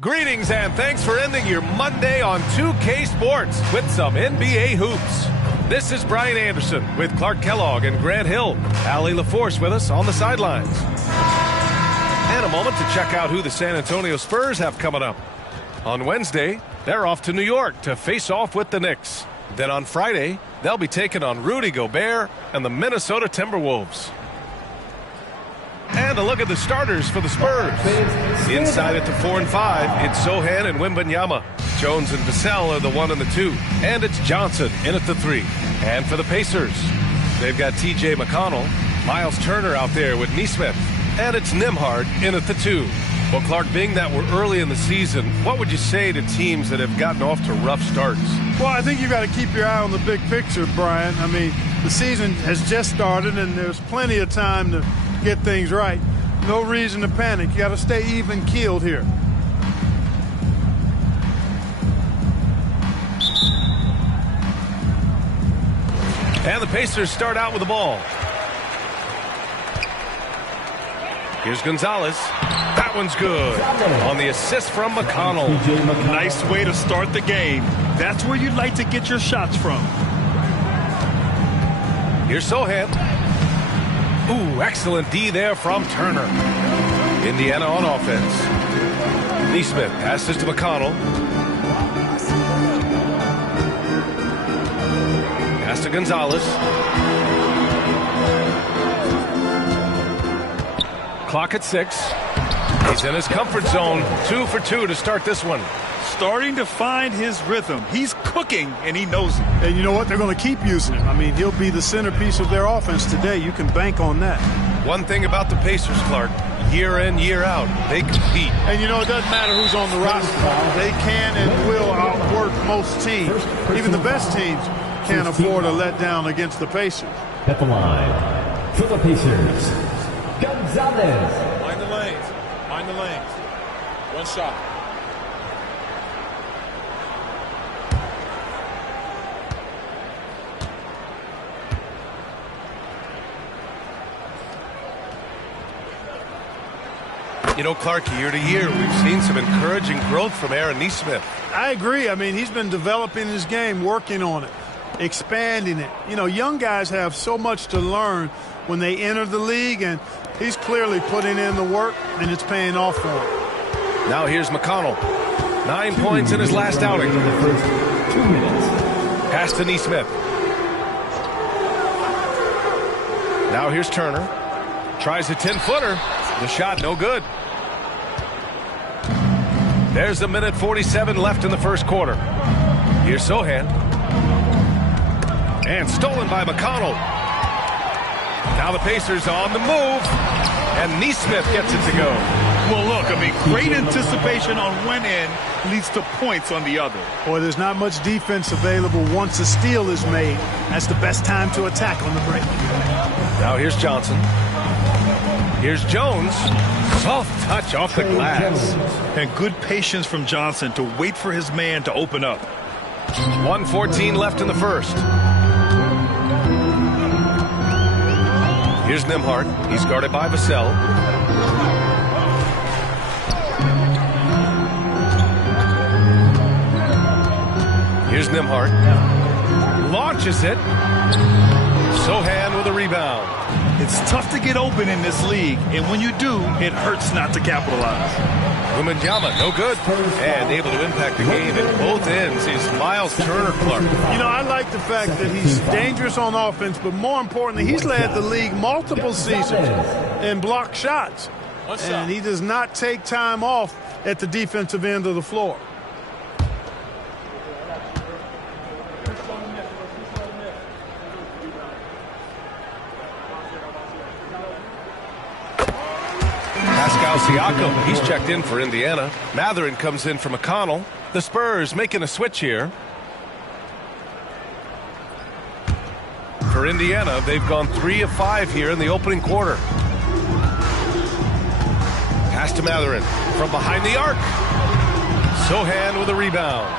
Greetings and thanks for ending your Monday on 2K Sports with some NBA hoops. This is Brian Anderson with Clark Kellogg and Grant Hill. Allie LaForce with us on the sidelines. And a moment to check out who the San Antonio Spurs have coming up. On Wednesday, they're off to New York to face off with the Knicks. Then on Friday, they'll be taking on Rudy Gobert and the Minnesota Timberwolves. And a look at the starters for the Spurs. Inside at the 4 and 5, it's Sohan and Wembanyama. Jones and Vassell are the 1 and the 2. And it's Johnson in at the 3. And for the Pacers, they've got T.J. McConnell, Miles Turner out there with Nesmith. And it's Nembhard in at the 2. Well, Clark, being that we're early in the season, what would you say to teams that have gotten off to rough starts? Well, I think you got to keep your eye on the big picture, Brian. I mean, the season has just started, and there's plenty of time to get things right. No reason to panic. You got to stay even-keeled here. And the Pacers start out with the ball. Here's Gonzalez. That one's good. On the assist from McConnell. Nice way to start the game. That's where you'd like to get your shots from. Here's Sohan. Ooh, excellent D there from Turner. Indiana on offense. Nesmith passes to McConnell. Pass to Gonzalez. Clock at 6. He's in his comfort zone. 2 for 2 to start this one. Starting to find his rhythm. He's cooking, and he knows it. And you know what? They're going to keep using him. I mean, he'll be the centerpiece of their offense today. You can bank on that. One thing about the Pacers, Clark, year in, year out, they compete. And you know, it doesn't matter who's on the roster. They can and will outwork most teams. Even the best teams can't afford a letdown against the Pacers. At the line, for the Pacers, Gonzalez. Mind the lanes. Mind the lanes. One shot. You know, Clark, year to year, we've seen some encouraging growth from Aaron Nesmith. I agree. I mean, he's been developing his game, working on it, expanding it. You know, young guys have so much to learn when they enter the league, and he's clearly putting in the work, and it's paying off for him. Now here's McConnell. 9 points in his last outing. Pass to Nesmith. Now here's Turner. Tries a 10-footer. The shot no good. There's a minute 47 left in the first quarter. Here's Sohan. And stolen by McConnell. Now the Pacers on the move. And Nesmith gets it to go. Well, look, I mean, great anticipation on one end leads to points on the other. Boy, there's not much defense available once a steal is made. That's the best time to attack on the break. Now here's Johnson. Here's Jones. Soft touch off the glass. And good patience from Johnson to wait for his man to open up. 1:14 left in the first. Here's Nembhard. He's guarded by Vassell. Here's Nembhard. Launches it. Sohan with a rebound. It's tough to get open in this league, and when you do, it hurts not to capitalize. Wembanyama, no good. And able to impact the game at both ends is Miles Turner, Clark. You know, I like the fact that he's dangerous on offense, but more importantly, he's led the league multiple seasons in block shots. And he does not take time off at the defensive end of the floor. Siakam, he's checked in for Indiana. Matherin comes in for McConnell. The Spurs making a switch here. For Indiana, they've gone 3 of 5 here in the opening quarter. Pass to Matherin from behind the arc. Sohan with a rebound.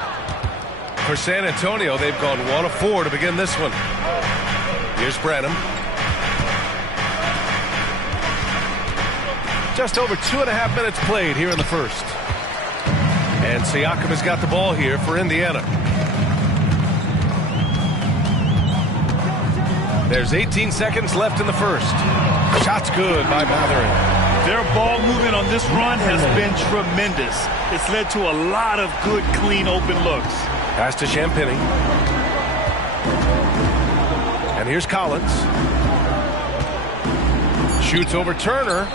For San Antonio, they've gone 1 of 4 to begin this one. Here's Branham. Just over 2.5 minutes played here in the first. And Siakam has got the ball here for Indiana. There's 18 seconds left in the first. Shot's good by Matherin. Their ball movement on this run has been tremendous. It's led to a lot of good, clean, open looks. Pass to Champagny. And here's Collins. Shoots over Turner.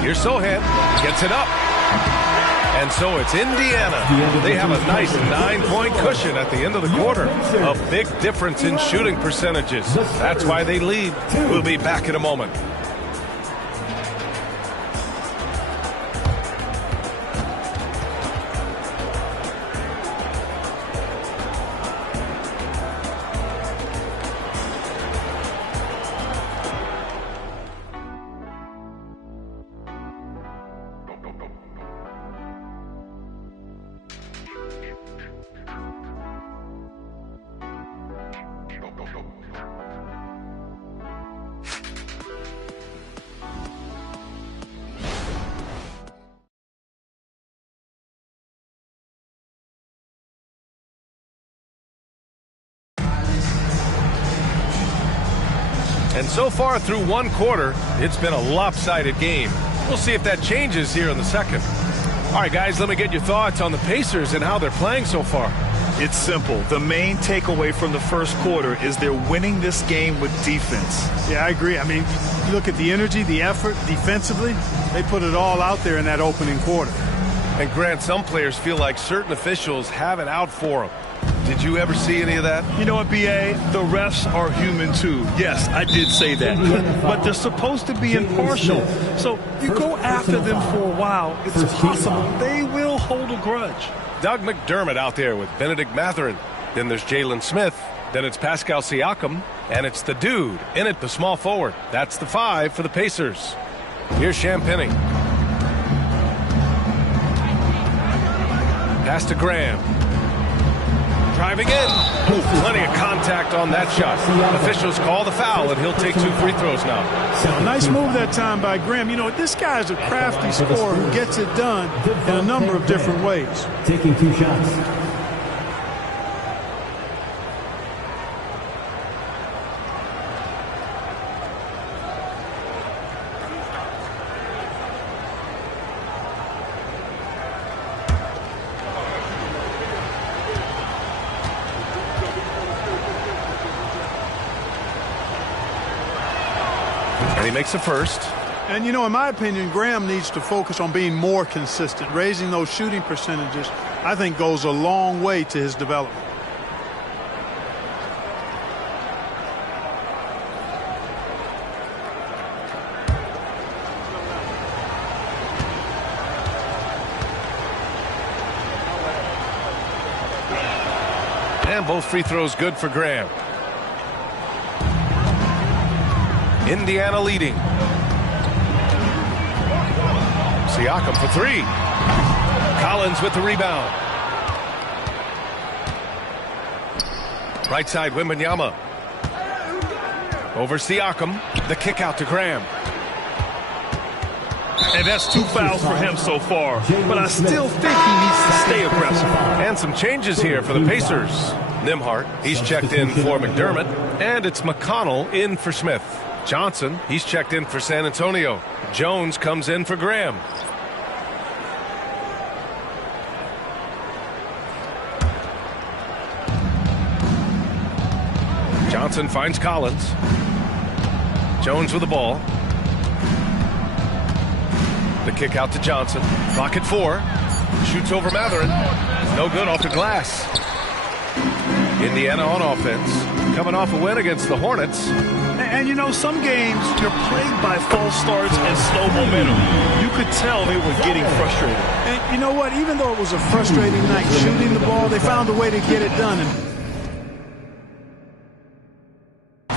Here's Sohan. Gets it up. And so it's Indiana. They have a nice 9-point cushion at the end of the quarter. A big difference in shooting percentages. That's why they lead. We'll be back in a moment. And so far through one quarter, it's been a lopsided game. We'll see if that changes here in the second. All right, guys, let me get your thoughts on the Pacers and how they're playing so far. It's simple. The main takeaway from the first quarter is they're winning this game with defense. Yeah, I agree. I mean, you look at the energy, the effort defensively, they put it all out there in that opening quarter. And Grant, some players feel like certain officials have it out for them. Did you ever see any of that? You know what, B.A.? The refs are human, too. Yes, I did say that. But they're supposed to be impartial. So you go after them for a while, it's possible they will hold a grudge. Doug McDermott out there with Benedict Matherin. Then there's Jalen Smith. Then it's Pascal Siakam. And it's the dude in it, the small forward. That's the 5 for the Pacers. Here's Champagny. Pass to Graham. Driving in. Plenty of contact on that shot. Officials call the foul, and he'll take 2 free throws now. Nice move that time by Graham. You know, this guy is a crafty scorer who gets it done in a number of different ways. Taking 2 shots. And he makes the first. And, you know, in my opinion, Graham needs to focus on being more consistent. Raising those shooting percentages, I think, goes a long way to his development. And both free throws good for Graham. Indiana leading. Siakam for 3. Collins with the rebound. Right side, Wembanyama. Over Siakam. The kick out to Graham. And that's 2 fouls for him so far. But I still think he needs to stay aggressive. And some changes here for the Pacers. Nembhard, he's checked in for McDermott. And it's McConnell in for Smith. Johnson, he's checked in for San Antonio. Jones comes in for Graham. Johnson finds Collins. Jones with the ball. The kick out to Johnson. Clock at 4. Shoots over Matherin. No good off the glass. Indiana on offense. Coming off a win against the Hornets. And you know, some games you're plagued by false starts and slow momentum. You could tell they were getting frustrated. And you know what? Even though it was a frustrating night shooting the ball, they found a way to get it done.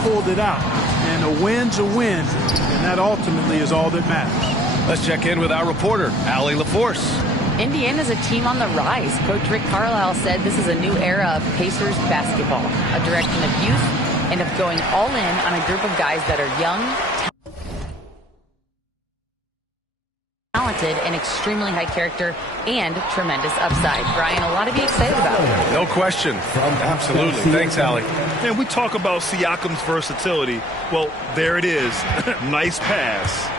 pulled it out. And a win's a win, and that ultimately is all that matters. Let's check in with our reporter, Allie LaForce. Indiana's a team on the rise. Coach Rick Carlisle said this is a new era of Pacers basketball, a direction of youth and of going all in on a group of guys that are young, talented, and extremely high character and tremendous upside. Brian, a lot to be excited about. No question. Absolutely. Thanks, Allie. And we talk about Siakam's versatility. Well, there it is. Nice pass.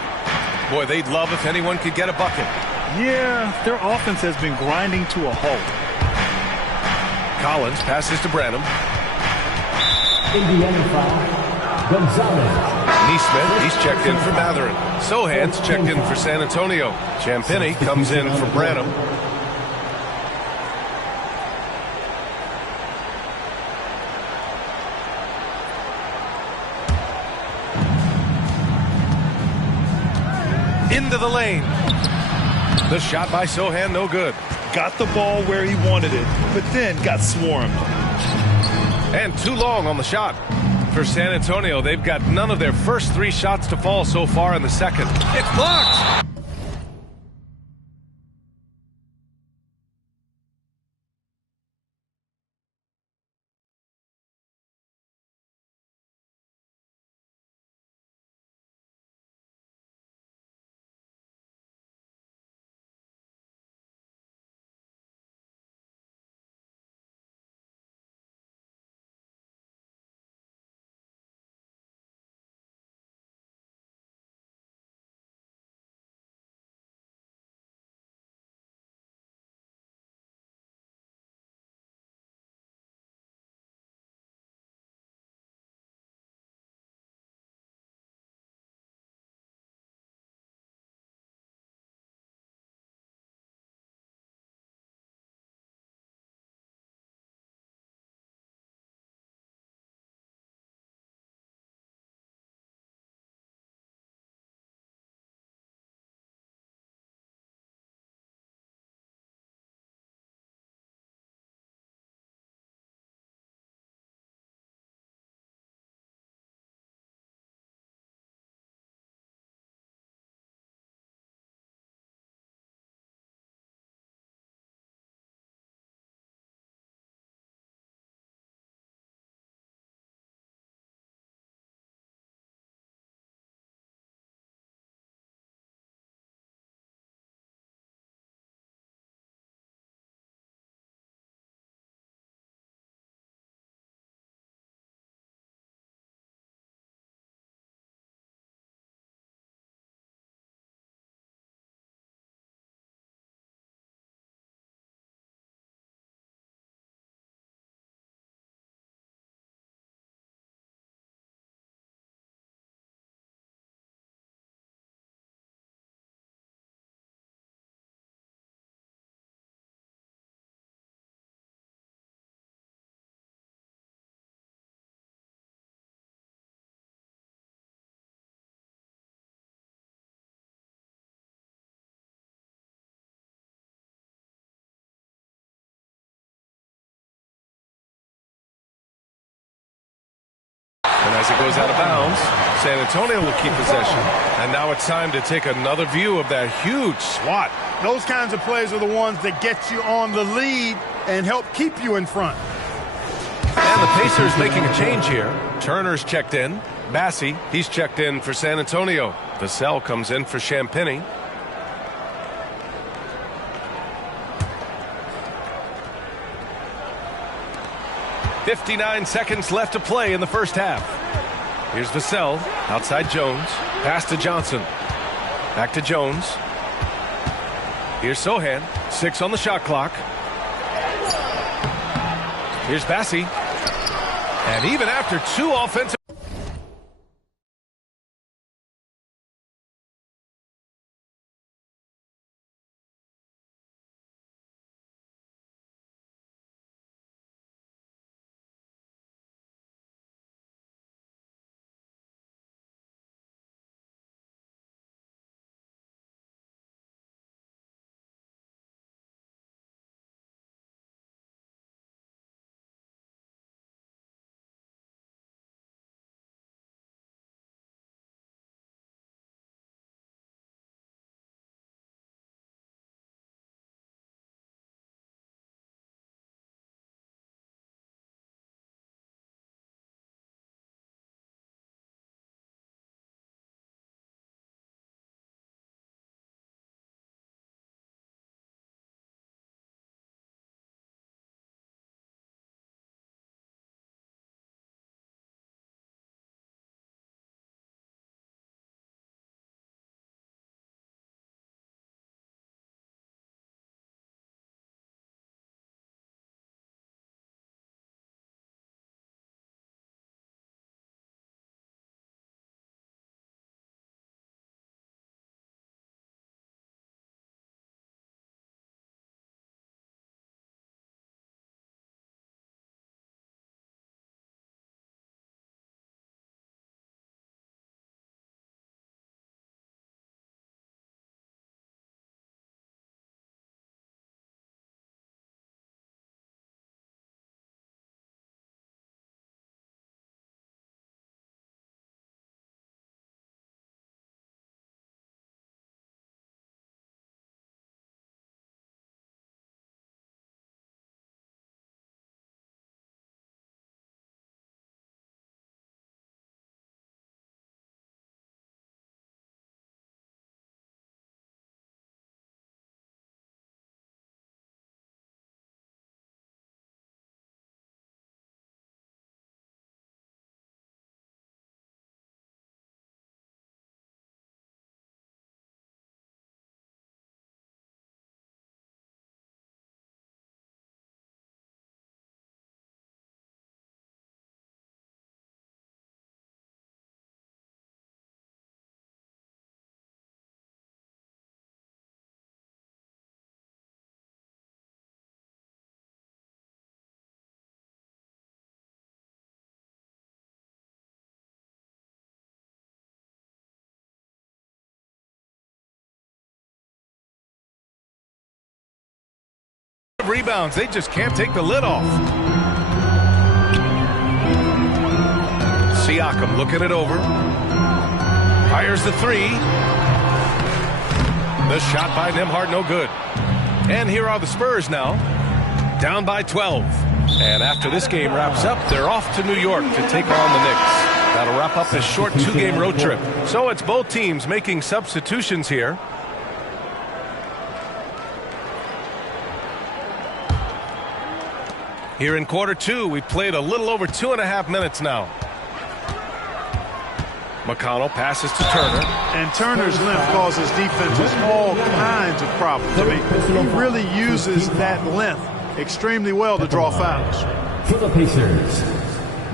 Boy, they'd love if anyone could get a bucket. Yeah, their offense has been grinding to a halt. Collins passes to Branham. Indiana foul. Gonzalez. Neesmith, he's checked in for Matherin. Sohan's checked in for San Antonio. Champagny comes in for Branham. Into the lane. The shot by Sohan, no good. Got the ball where he wanted it, but then got swarmed. And too long on the shot. For San Antonio, they've got none of their first 3 shots to fall so far in the second. It's blocked! And as it goes out of bounds, San Antonio will keep possession. And now it's time to take another view of that huge swat. Those kinds of plays are the ones that get you on the lead and help keep you in front. And the Pacers making a change here. Turner's checked in. Massey, he's checked in for San Antonio. Vassell comes in for Champagny. .59 seconds left to play in the first half. Here's Vassell, outside Jones. Pass to Johnson. Back to Jones. Here's Sohan, 6 on the shot clock. Here's Bassey. And even after 2 offensive rebounds. They just can't take the lid off. Siakam looking it over. Fires the three. The shot by Nembhard, no good. And here are the Spurs now, down by 12. And after this game wraps up, they're off to New York to take on the Knicks. That'll wrap up this short 2-game road trip. So it's both teams making substitutions here. Here in quarter two, we've played a little over 2.5 minutes now. McConnell passes to Turner. And Turner's length causes defenses all kinds of problems. I mean, he really uses that length extremely well to draw fouls. For the Pacers,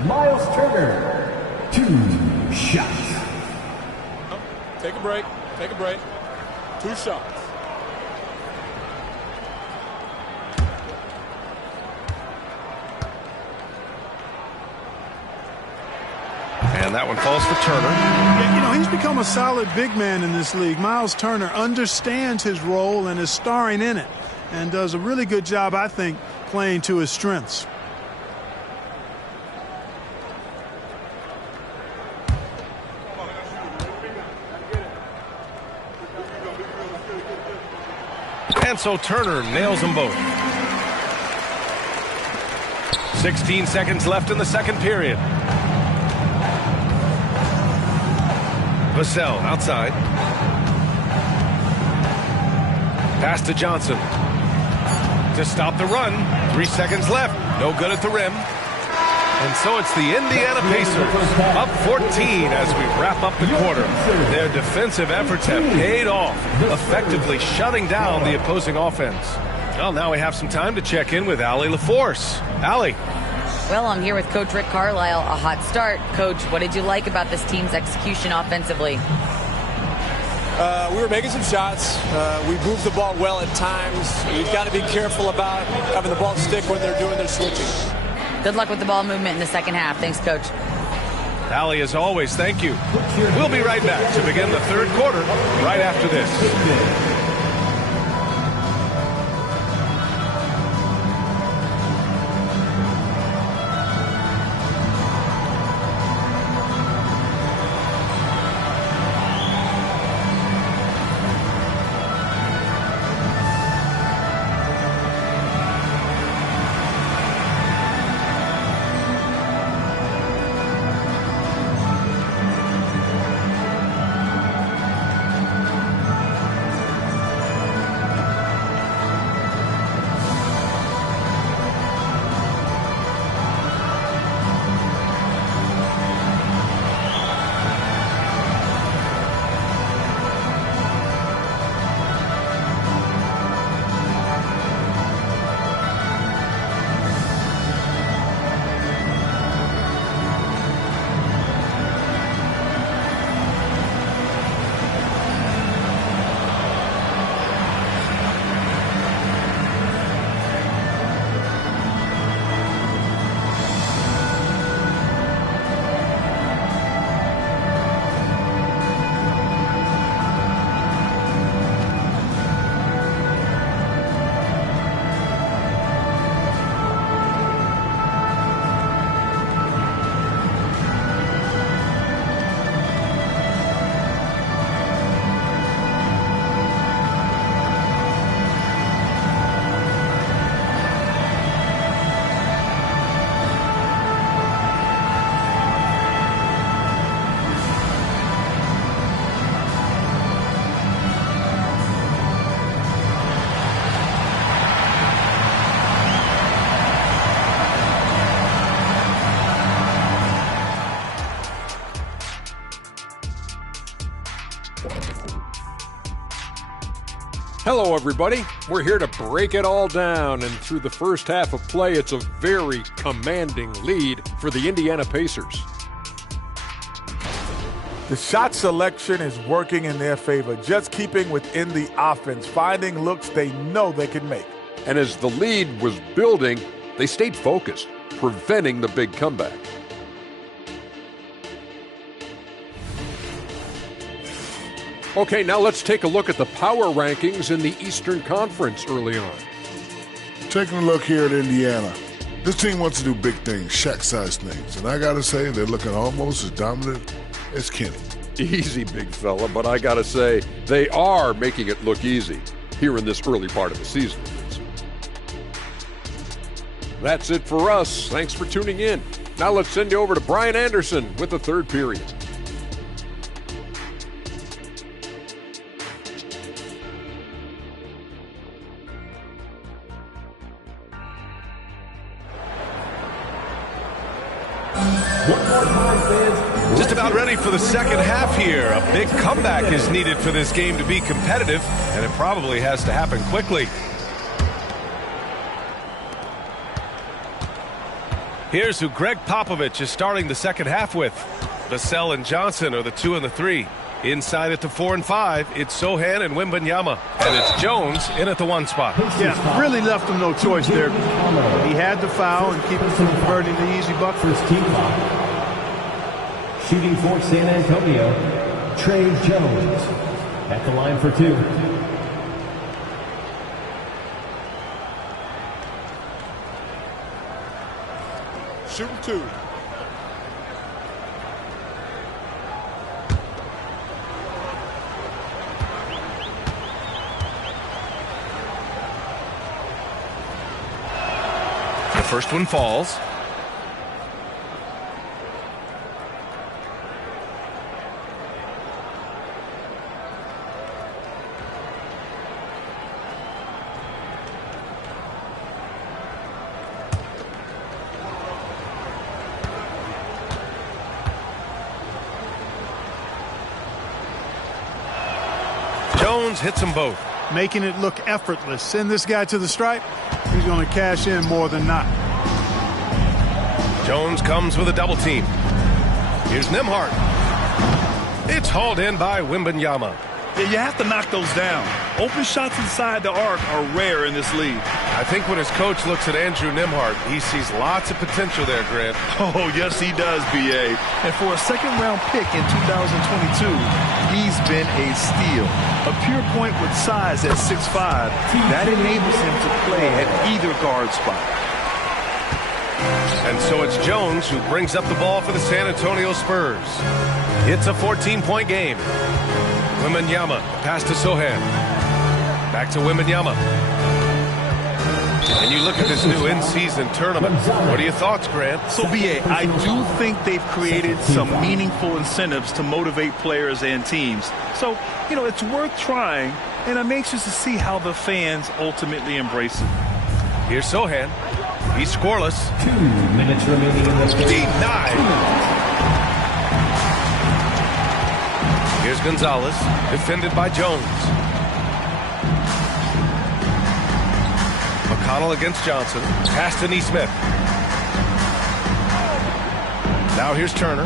Miles Turner, 2 shots. Take a break. Take a break. 2 shots. And that one falls for Turner. Yeah, you know, he's become a solid big man in this league. Miles Turner understands his role and is starring in it, and does a really good job, I think, playing to his strengths. And so Turner nails them both. 16 seconds left in the second period. Vassell outside. Pass to Johnson. To stop the run. 3 seconds left. No good at the rim. And so it's the Indiana Pacers up 14 as we wrap up the quarter. Their defensive efforts have paid off, effectively shutting down the opposing offense. Well, now we have some time to check in with Allie LaForce. Allie. Well, I'm here with Coach Rick Carlisle. A hot start. Coach, what did you like about this team's execution offensively? We were making some shots. We moved the ball well at times. You've got to be careful about having the ball stick when they're doing their switching. Good luck with the ball movement in the second half. Thanks, Coach. Allie, as always, thank you. We'll be right back to begin the third quarter right after this. Hello, everybody. We're here to break it all down, and through the first half of play, it's a very commanding lead for the Indiana Pacers. The shot selection is working in their favor, just keeping within the offense, finding looks they know they can make. And as the lead was building, they stayed focused, preventing the big comeback. Okay, now let's take a look at the power rankings in the Eastern Conference early on. Taking a look here at Indiana. This team wants to do big things, Shaq-sized things. And I got to say, they're looking almost as dominant as Kenny. Easy, big fella, but I got to say, they are making it look easy here in this early part of the season. That's it for us. Thanks for tuning in. Now let's send you over to Brian Anderson with the third period. Just about ready for the second half here. A big comeback is needed for this game to be competitive, and it probably has to happen quickly. Here's who Greg Popovich is starting the second half with. Vassell and Johnson are the 2 and the 3. Inside at the 4 and 5, it's Sohan and Wembanyama. And it's Jones in at the 1 spot. Yeah, really left him no choice there. He had to foul and keep him from converting the easy bucket. First team foul. Shooting for San Antonio, Trey Jones at the line for 2. Shooting 2. The first one falls. Jones hits them both. Making it look effortless. Send this guy to the stripe. He's going to cash in more than not. Jones comes with a double team. Here's Nembhard. It's hauled in by Wembanyama. Yeah, you have to knock those down. Open shots inside the arc are rare in this league. I think when his coach looks at Andrew Nembhard, he sees lots of potential there, Grant. Oh, yes, he does, B.A. And for a second-round pick in 2022, he's been a steal. A pure point with size at 6'5", that enables him to play at either guard spot. And so it's Jones who brings up the ball for the San Antonio Spurs. It's a 14-point game. Wembanyama, pass to Sohan. Back to Wembanyama. And you look at this new in-season tournament. What are your thoughts, Grant? So, B.A., I do think they've created some meaningful incentives to motivate players and teams. So, you know, it's worth trying, and I'm anxious to see how the fans ultimately embrace it. Here's Sohan. He's scoreless. 2 minutes remaining in the game. Denied. Here's Gonzalez, defended by Jones. McConnell against Johnson. Pass to Nesmith. Now here's Turner.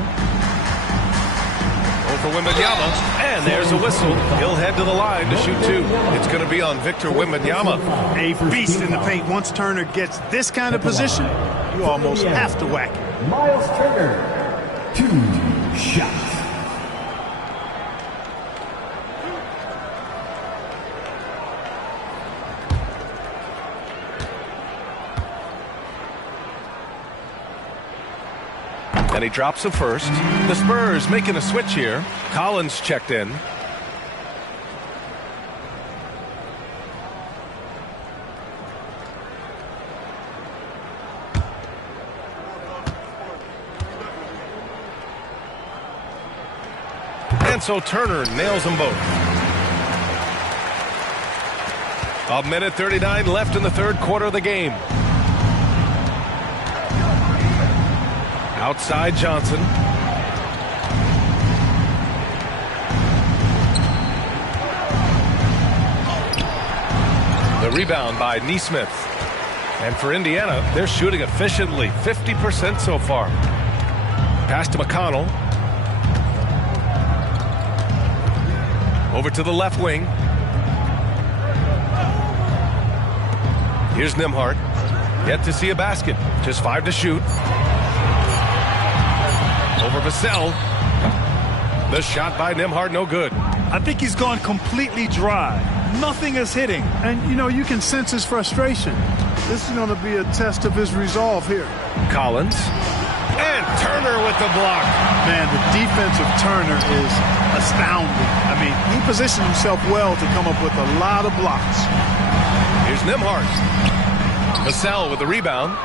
Over Wembanyama. And there's a whistle. He'll head to the line to shoot 2. It's going to be on Victor Wembanyama. A beast in the paint. Once Turner gets this kind of position, you almost have to whack it. Miles Turner, 2 shots. And he drops the first. The Spurs making a switch here. Collins checked in. And so Turner nails them both. 1:39 left in the third quarter of the game. Outside Johnson. The rebound by Nesmith. And for Indiana, they're shooting efficiently, 50% so far. Pass to McConnell. Over to the left wing. Here's Nembhard. Yet to see a basket. Just 5 to shoot. Over Vassell. The shot by Nembhard, no good. I think he's gone completely dry. Nothing is hitting. And, you know, you can sense his frustration. This is going to be a test of his resolve here. Collins. And Turner with the block. Man, the defense of Turner is astounding. I mean, he positioned himself well to come up with a lot of blocks. Here's Nembhard. Vassell with the rebound.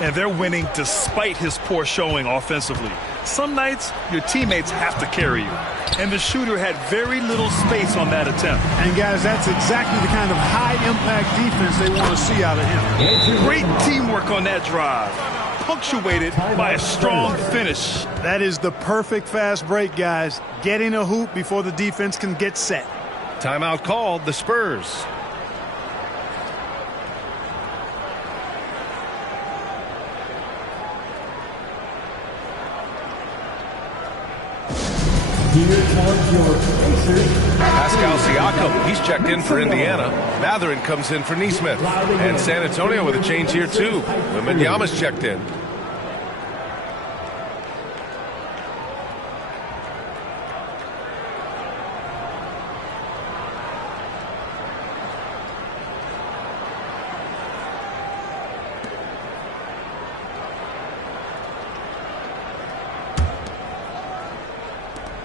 And they're winning despite his poor showing offensively. Some nights, your teammates have to carry you. And the shooter had very little space on that attempt. And, guys, that's exactly the kind of high-impact defense they want to see out of him. Great teamwork on that drive, punctuated by a strong finish. That is the perfect fast break, guys. Getting a hoop before the defense can get set. Timeout called, the Spurs. Pascal Siakam, he's checked in for Indiana. Mathurin comes in for Nesmith. And San Antonio with a change here, too. Wembanyama's checked in.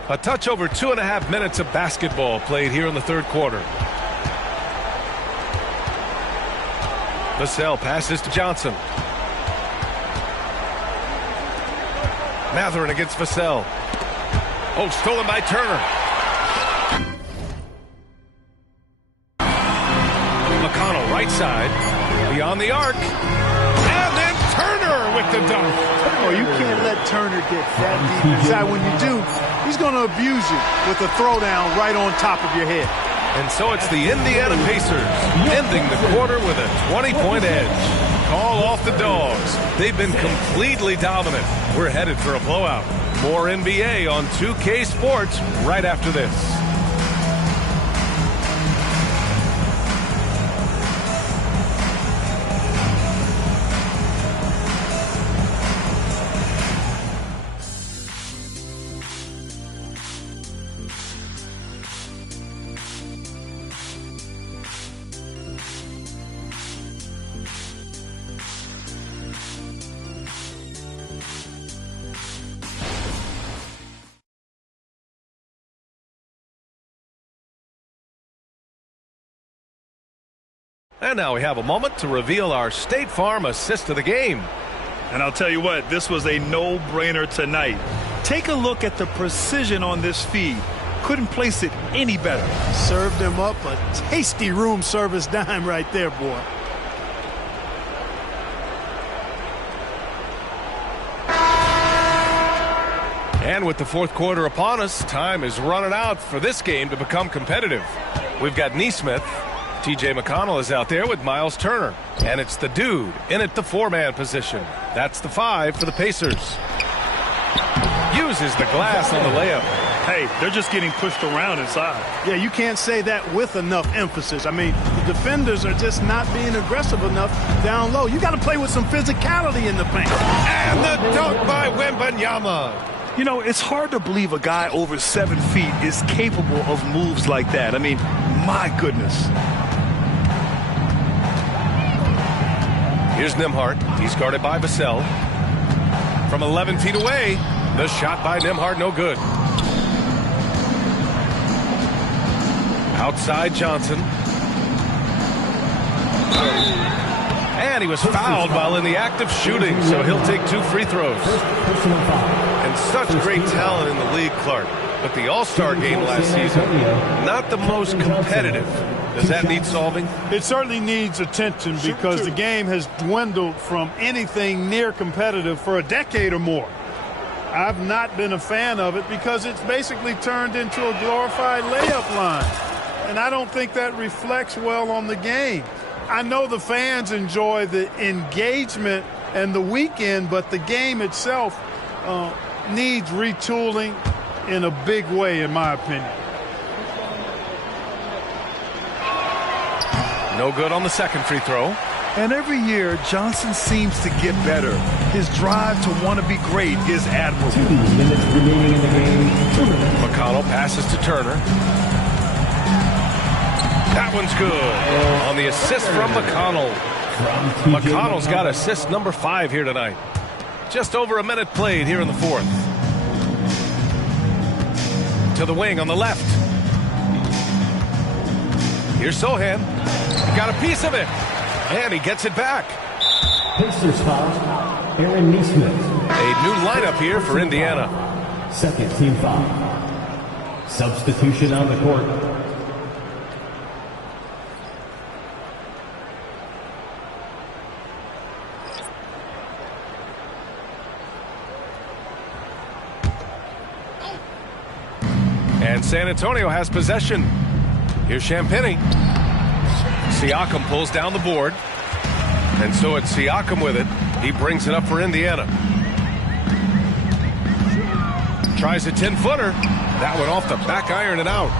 A touch over 2.5 minutes of basketball played here in the third quarter. Vassell passes to Johnson. Mathurin against Vassell. Oh, stolen by Turner. McConnell right side. Beyond the arc. And then Turner with the dunk. Oh, you can't let Turner get that deep inside. When you do, he's going to abuse you with a throwdown right on top of your head. And so it's the Indiana Pacers ending the quarter with a 20-point edge. Call off the Dogs. They've been completely dominant. We're headed for a blowout. More NBA on 2K Sports right after this. And now we have a moment to reveal our State Farm assist of the game. And I'll tell you what, this was a no-brainer tonight. Take a look at the precision on this feed. Couldn't place it any better. Served him up a tasty room service dime right there, boy. And with the fourth quarter upon us, time is running out for this game to become competitive. We've got Nesmith. T.J. McConnell is out there with Miles Turner. And it's the dude in at the four-man position. That's the 5 for the Pacers. Uses the glass on the layup. Hey, they're just getting pushed around inside. Yeah, you can't say that with enough emphasis. I mean, the defenders are just not being aggressive enough down low. You got to play with some physicality in the paint. And the dunk by Wembanyama. You know, it's hard to believe a guy over 7 feet is capable of moves like that. I mean, my goodness. Here's Nembhard. He's guarded by Vassell. From 11 feet away, the shot by Nembhard, no good. Outside Johnson. And he was fouled while in the act of shooting, so he'll take 2 free throws. And such great talent in the league, Clark. But the All-Star game last season, not the most competitive. Does that need solving? It certainly needs attention because the game has dwindled from anything near competitive for a decade or more. I've not been a fan of it because it's basically turned into a glorified layup line. And I don't think that reflects well on the game. I know the fans enjoy the engagement and the weekend, but the game itself needs retooling in a big way, in my opinion. No good on the second free throw. And every year, Johnson seems to get better. His drive to want to be great is admirable. 2 minutes remaining in the game. McConnell passes to Turner. That one's good. On the assist from McConnell. McConnell's got assist number 5 here tonight. Just over a minute played here in the fourth. To the wing on the left. Here's Sohan. Got a piece of it. And he gets it back. Pacers foul, Aaron Neesmith. A new lineup here for Indiana. Second team foul. Substitution on the court. And San Antonio has possession. Here's Champagnie. Siakam pulls down the board. And so it's Siakam with it. He brings it up for Indiana. Tries a 10-footer. That one off the back iron and out.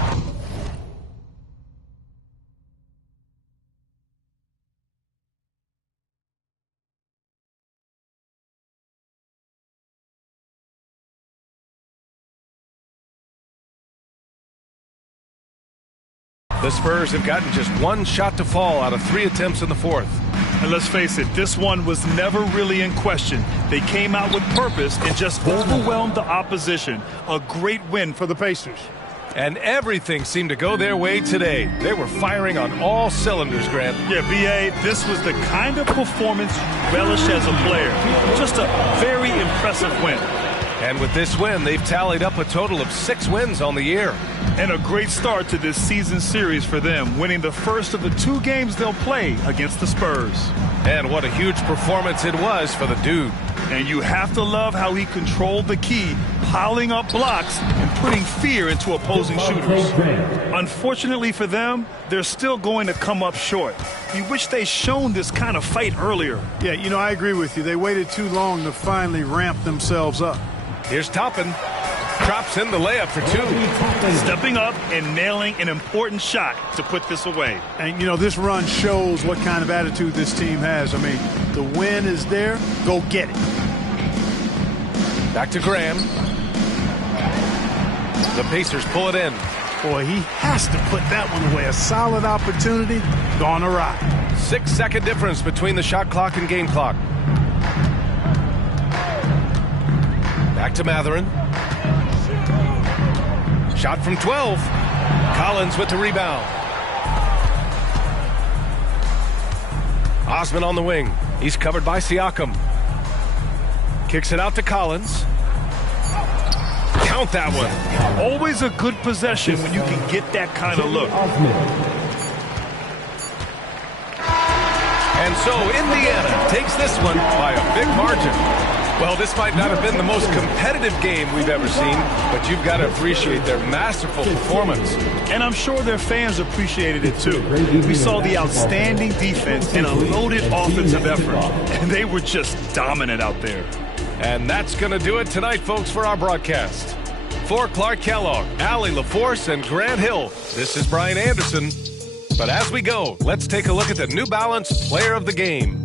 The Spurs have gotten just one shot to fall out of 3 attempts in the fourth. And let's face it, this one was never really in question. They came out with purpose and just overwhelmed the opposition. A great win for the Pacers. And everything seemed to go their way today. They were firing on all cylinders, Grant. Yeah, B.A., this was the kind of performance you relish as a player. Just a very impressive win. And with this win, they've tallied up a total of 6 wins on the year. And a great start to this season series for them, winning the first of the 2 games they'll play against the Spurs. And what a huge performance it was for the dude. And you have to love how he controlled the key, piling up blocks and putting fear into opposing shooters. Unfortunately for them, they're still going to come up short. We wish they'd shown this kind of fight earlier. Yeah, you know, I agree with you. They waited too long to finally ramp themselves up. Here's Toppin. Drops in the layup for 2. Stepping up and nailing an important shot to put this away. And, you know, this run shows what kind of attitude this team has. I mean, the win is there. Go get it. Back to Graham. The Pacers pull it in. Boy, he has to put that one away. A solid opportunity gone awry. 6-second difference between the shot clock and game clock. Back to Matherin. Shot from 12. Collins with the rebound. Osman on the wing. He's covered by Siakam. Kicks it out to Collins. Count that one. Always a good possession when you can get that kind of look. And so Indiana takes this one by a big margin. Well, this might not have been the most competitive game we've ever seen, but you've got to appreciate their masterful performance. And I'm sure their fans appreciated it too. We saw the outstanding defense and a loaded offensive effort, and they were just dominant out there. And that's going to do it tonight, folks, for our broadcast. For Clark Kellogg, Allie LaForce, and Grant Hill, this is Brian Anderson. But as we go, let's take a look at the New Balance Player of the Game.